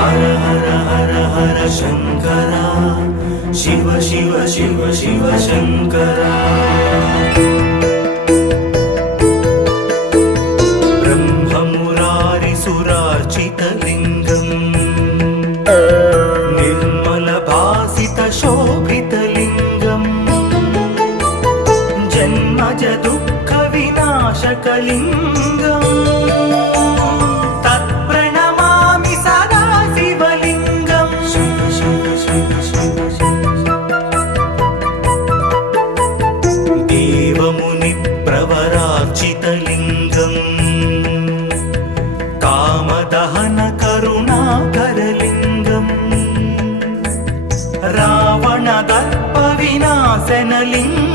हर हर हर हर शङ्करा शिव शिव शिव शिव शङ्करा ब्रह्ममुरारिसुरार्चितलिङ्गम् निर्मलभासितशोभितलिङ्गम् जन्मज दुःखविनाशकलिङ्गम् तत्प्रणमामि सदा शिवलिङ्गम् देवमुनिप्रवरार्चितलिङ्गम् कामदहनकरुणाकरलिङ्गम् रावणदर्पविनाशनलिङ्गम्